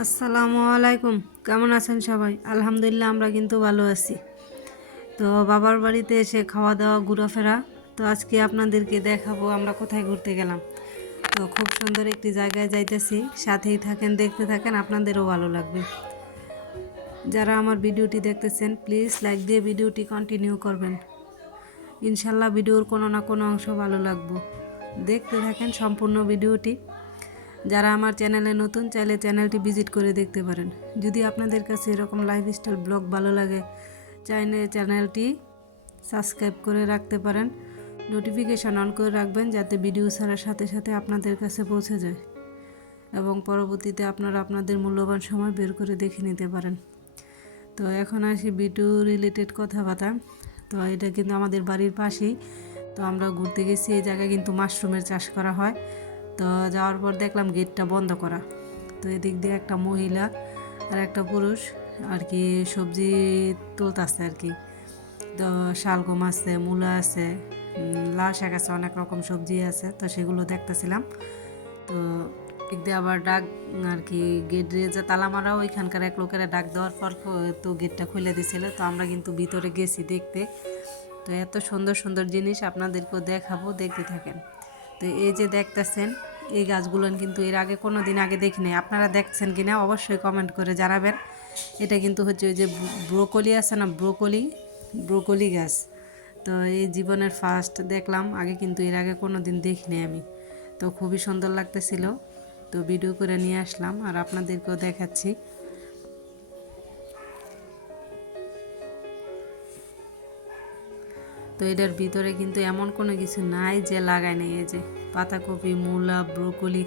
আসসালামু আলাইকুম। কেমন আছেন সবাই? আলহামদুলিল্লাহ আমরা কিন্তু ভালো আছি। তো বাবার বাড়িতে এসে খাওয়া দাওয়া ঘোরাফেরা। তো আজকে আপনাদেরকে দেখাবো আমরা কোথায় ঘুরতে গেলাম। তো খুব সুন্দর একটি জায়গায় যাইতেছি, সাথেই থাকেন, দেখতে থাকেন, আপনাদেরও ভালো লাগবে। যারা আমার ভিডিওটি দেখতেছেন প্লিজ লাইক দিয়ে ভিডিওটি কন্টিনিউ করবেন। ইনশাল্লাহ ভিডিওর কোনো না কোনো অংশ ভালো লাগবে। দেখতে থাকেন সম্পূর্ণ ভিডিওটি। যারা আমার চ্যানেলে নতুন চাইলে চ্যানেলটি ভিজিট করে দেখতে পারেন। যদি আপনাদের কাছে এরকম লাইফস্টাইল ব্লগ ভালো লাগে চাইলে চ্যানেলটি সাবস্ক্রাইব করে রাখতে পারেন, নোটিফিকেশান অন করে রাখবেন যাতে ভিডিও ছাড়ার সাথে সাথে আপনাদের কাছে পৌঁছে যায় এবং পরবর্তীতে আপনারা আপনাদের মূল্যবান সময় বের করে দেখে নিতে পারেন। তো এখন আসি ভিডিও রিলেটেড কথাবার্তা। তো এটা কিন্তু আমাদের বাড়ির পাশেই। তো আমরা ঘুরতে গেছি, এই জায়গায় কিন্তু মাশরুমের চাষ করা হয়। তো যাওয়ার পর দেখলাম গেটটা বন্ধ করা। তো এদিক দিয়ে একটা মহিলা আর একটা পুরুষ আর কি সবজি তুলতেছে আর কি। তো শালগম আছে, মূলা আছে, লাল শাক আছে, অনেক রকম সবজি আছে। তো সেগুলো দেখতেছিলাম। তো দিক দিয়ে আবার ডাক আর কি গেট যে তালা মারা, ওইখানকার এক লোকেরা ডাক দেওয়ার পর তো গেটটা খুলে দিছিল। তো আমরা কিন্তু ভিতরে গেছি দেখতে। তো এত সুন্দর সুন্দর জিনিস আপনাদেরকেও দেখাবো, দেখতে থাকেন। তো এই যে দেখতেছেন এই গাছগুলো কিন্তু এর আগে কোনো দিন আগে দেখিনি। আপনারা দেখছেন কিনা অবশ্যই কমেন্ট করে জানাবেন। এটা কিন্তু হচ্ছে ওই যে ব্রোকলি আছে না, ব্রোকলি গাছ। তো এই জীবনের ফার্স্ট দেখলাম, আগে কিন্তু এর আগে কোনো দিন দেখিনি আমি। তো খুবই সুন্দর লাগতেছিল। তো ভিডিও করে নিয়ে আসলাম আর আপনাদেরকেও দেখাচ্ছি। তো এটার ভিতরে কিন্তু এমন কোনো কিছু নাই যে লাগায় নেই। এই যে পাতাকপি, মূলা, ব্রোকলি,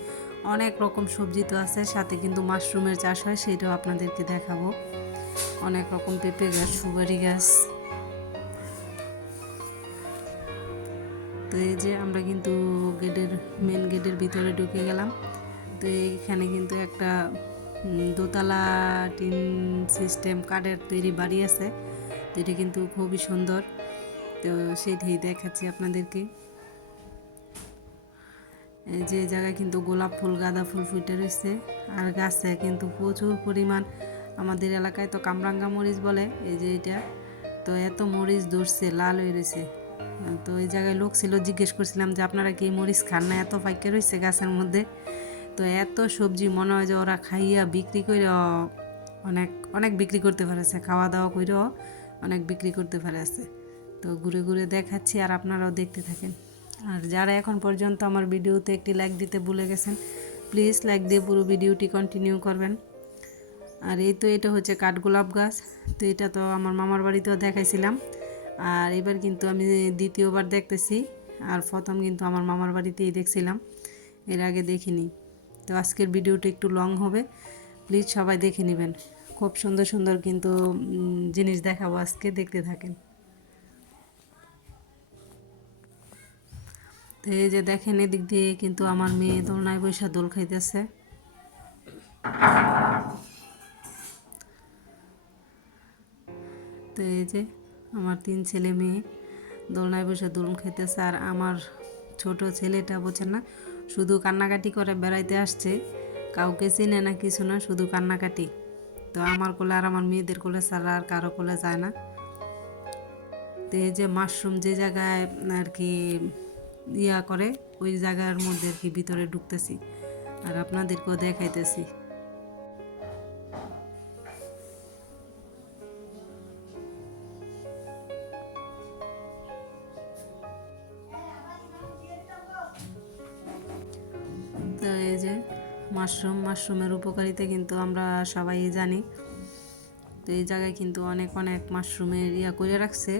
অনেক রকম সবজি তো আছে, সাথে কিন্তু মাশরুমের চাষ হয়, সেটাও আপনাদেরকে দেখাবো। অনেক রকম পেঁপে গাছ, সুপারি গাছ। তো এই যে আমরা কিন্তু মেন গেটের ভিতরে ঢুকে গেলাম। তো এইখানে কিন্তু একটা দোতলা টিন সিস্টেম কাঠের তৈরি বাড়ি আছে। তো এটা কিন্তু খুবই সুন্দর। তো সেটাই দেখাচ্ছি আপনাদেরকে। যে জায়গায় কিন্তু গোলাপ ফুল, গাঁদা ফুল ফুটে রয়েছে আর গাছে কিন্তু প্রচুর পরিমাণ। আমাদের এলাকায় তো কামরাঙ্গা মরিচ বলে এই যে এটা। তো এত মরিচ ধরছে, লাল হয়ে রয়েছে। তো এই জায়গায় লোক ছিল, জিজ্ঞেস করছিলাম যে আপনারা কি মরিচ খান না, এত পাইকে রয়েছে গাছের মধ্যে। তো এত সবজি মনে হয় যে ওরা খাইয়া বিক্রি করে অনেক অনেক বিক্রি করতে পারেছে, খাওয়া দাওয়া করেও অনেক বিক্রি করতে পারেছে। তো ঘুরে ঘুরে দেখাচ্ছি আর আপনারাও দেখতে থাকেন। আর যারা এখন পর্যন্ত আমার ভিডিওতে একটি লাইক দিতে ভুলে গেছেন প্লিজ লাইক দিয়ে পুরো ভিডিওটি কন্টিনিউ করবেন। আর এই তো এটা হচ্ছে কাঠগোলাপ গাছ। তো এটা তো আমার মামার বাড়িতেও দেখাইছিলাম, আর এবার কিন্তু আমি দ্বিতীয়বার দেখতেছি। আর প্রথম কিন্তু আমার মামার বাড়িতেই দেখছিলাম, এর আগে দেখিনি। তো আজকের ভিডিওটা একটু লং হবে, প্লিজ সবাই দেখে নেবেন। খুব সুন্দর সুন্দর কিন্তু জিনিস দেখাবো আজকে, দেখতে থাকেন। তো এই যে দেখেন এদিক দিয়ে কিন্তু আমার মেয়ে দোলনায় বৈশা দোল খাইতেছে। তো এই যে আমার 3 ছেলে মেয়ে দোলনায় বসে দোল খাইতেছে। আর আমার ছোট ছেলেটা বোঝেন না, শুধু কান্নাকাটি করে বেড়াইতে আসছে, কাউকে চিনে না কিছু না, শুধু কান্নাকাটি। তো আমার কোলে আর আমার মেয়েদের কোলে ছাড়া আর কারো কোলে যায় না। তো এই যে মাশরুম যে জায়গায় আর কি ইয়া করে, ওই জায়গার মধ্যে আর কি ভিতরে ঢুকতেছি আর আপনাদেরকেও দেখাইতেছি। তো এই যে মাশরুমের উপকারিতা কিন্তু আমরা সবাই জানি। তো এই জায়গায় কিন্তু অনেক অনেক মাশরুমের ইয়া করে রাখছে,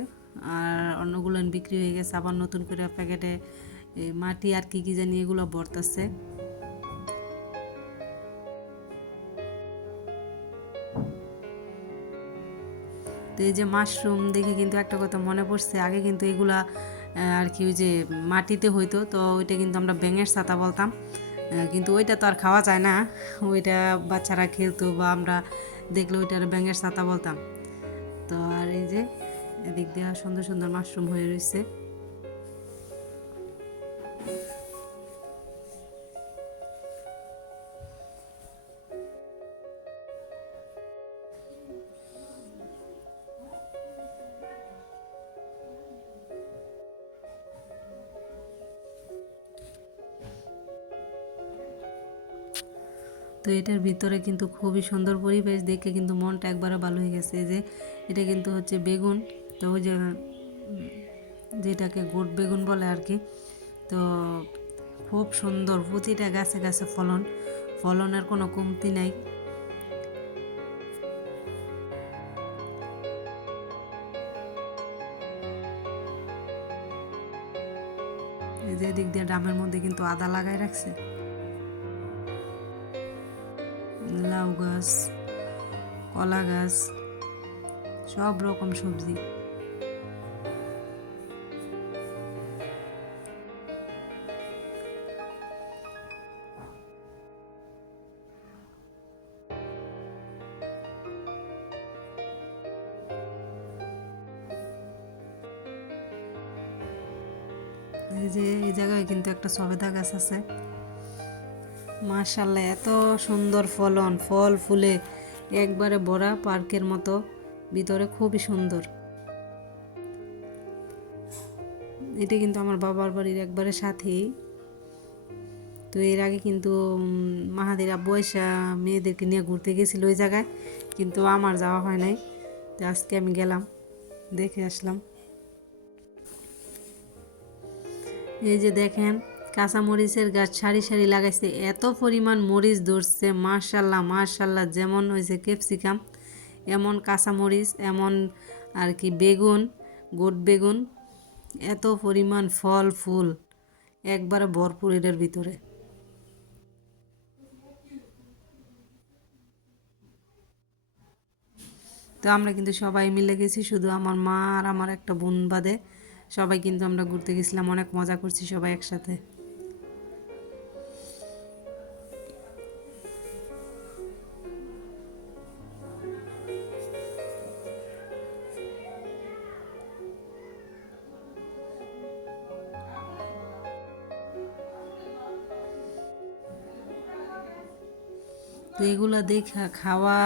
আর অন্যগুলো বিক্রি হয়ে গেছে, আবার নতুন করে প্যাকেটে মাটি আর কি কি জানি এগুলো ভরতেছে। তো এই যে মাশরুম দেখে কিন্তু একটা কথা মনে পড়ছে, আগে কিন্তু এগুলা আর কি ওই যে মাটিতে হইতো, তো ওইটা কিন্তু আমরা ব্যাঙের ছাতা বলতাম। কিন্তু ওইটা তো আর খাওয়া যায় না, ওইটা বাচ্চারা খেলতো বা আমরা দেখলে ওইটার ব্যাঙের ছাতা বলতাম। তো আর এই যে এদিক দিয়ে সুন্দর সুন্দর মাশরুম হয়ে রয়েছে। তো এটার ভিতরে কিন্তু খুবই সুন্দর পরিবেশ, দেখে কিন্তু মনটা একবারে ভালো হয়ে গেছে। যে এটা কিন্তু হচ্ছে বেগুন, তো ওই যে যেটাকে গোট বেগুন বলে আর কি। তো খুব সুন্দর, প্রতিটা গাছে গাছে ফলনের কোনো কমতি নাই। এই যে দিক দিয়ে ড্রামের মধ্যে কিন্তু আদা লাগাই রাখছে, লাউ গাছ, কলা গাছ, সব রকম সবজি। এই যে এই জায়গায় কিন্তু একটা সবেদা গাছ আছে, মাশাআল্লাহ এত সুন্দর ফল ফুলে একবারে ভরা, পার্কের মতো ভিতরে খুবই সুন্দর। এটা কিন্তু আমার বাবার বাড়ির একবারে সাথেই। তো এর আগে কিন্তু মাহাদির আব্বু এসা মেয়েদেরকে নিয়ে ঘুরতে গেছিল ওই জায়গায়, কিন্তু আমার যাওয়া হয় নাই। তো আজকে আমি গেলাম, দেখে আসলাম। এই যে দেখেন কাঁচা মরিচের গাছ সারি সারি লাগাইছে, এত পরিমাণ মরিচ ধরছে, মাশাল্লাহ মাশাল্লাহ। যেমন হয়েছে ক্যাপসিকাম, এমন কাঁচা মরিচ, এমন আর কি বেগুন, গোট বেগুন, এত পরিমাণ ফল ফুল একবারে ভরপুর এটার ভিতরে। তো আমরা কিন্তু সবাই মিলে গেছি, শুধু আমার মা আর আমার একটা বোন বাদে সবাই কিন্তু আমরা ঘুরতে গেছিলাম, অনেক মজা করছি সবাই একসাথে। তো এগুলো দেখা খাওয়া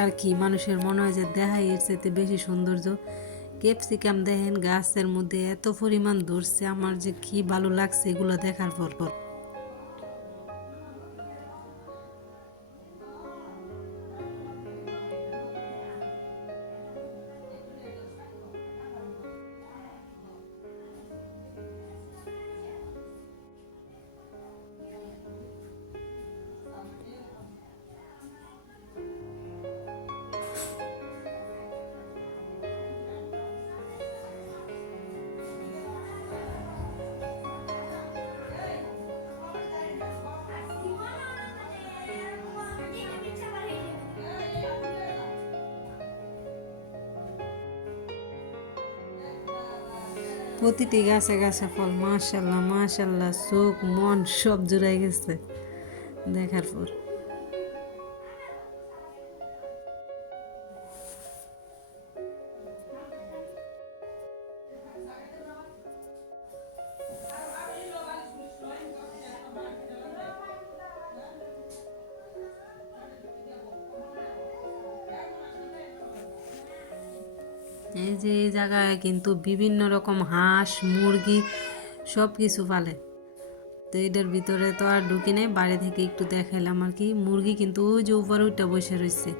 আর কি, মানুষের মনে হয় যে দেখাই এর চাইতে বেশি সৌন্দর্য। ক্যাপসিকাম দেখেন গাছের মধ্যে এত পরিমাণ ধরছে, আমার যে কি ভালো লাগছে এগুলো দেখার পর। প্রতিটি গাছে গাছে ফল, মাশাল্লাহ মাশাল্লাহ, চোখ মন সব জুড়াই গেছে দেখার পর। এই যে এই জায়গায় কিন্তু বিভিন্ন রকম হাঁস মুরগি সব কিছু পালে। তো এটার ভিতরে তো আর ঢুকি নেই, বাইরে থেকে একটু দেখাইলাম আর কি। মুরগি কিন্তু ওই যে উপরে ওইটা বসে রয়েছে,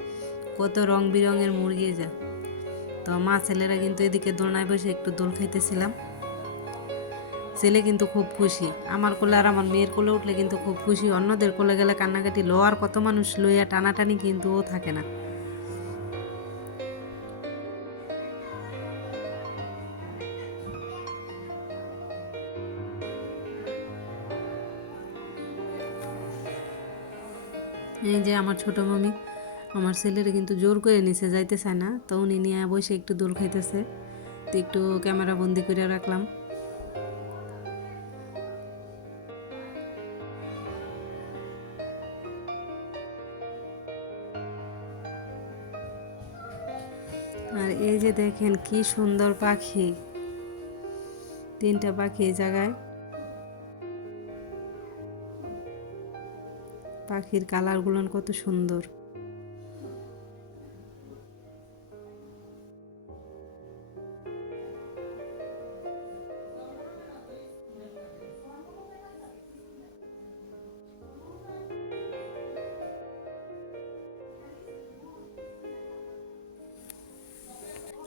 কত রং বিরঙের মুরগি যা। তো মা ছেলেরা কিন্তু এদিকে দোলনায় বসে একটু দোল খাইতেছিলাম। ছেলে কিন্তু খুব খুশি, আমার কোলে আর আমার মেয়ের কোলে উঠলে কিন্তু খুব খুশি, অন্যদের কোলে গেলে কান্নাকাটি। লোয়ার কত মানুষ লইয়া টানাটানি কিন্তু ও থাকে না। এই যে আমার ছোট মামি আমার ছেলের কিন্তু জোর করে নিচে যাইতে চায় না, তো উনি নিয়ে বসে একটু দোল খাইতেছে। তো একটু ক্যামেরা বন্দি করে রাখলাম। আর এই যে দেখেন কি সুন্দর পাখি, তিনটা পাখি এই জায়গায়। পাখির কালারগুলো কত সুন্দর।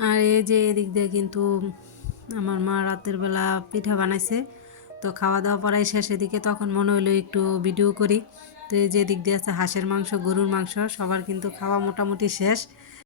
আর এই যে এদিক দিয়ে কিন্তু আমার মা রাতের বেলা পিঠা বানাইছে। তো খাওয়া দাওয়া পড়াই শেষের দিকে তখন মনে হলো একটু ভিডিও করি। তো এই যে দিক দিয়ে আছে হাঁসের মাংস, গরুর মাংস, সবার কিন্তু খাওয়া মোটামুটি শেষ।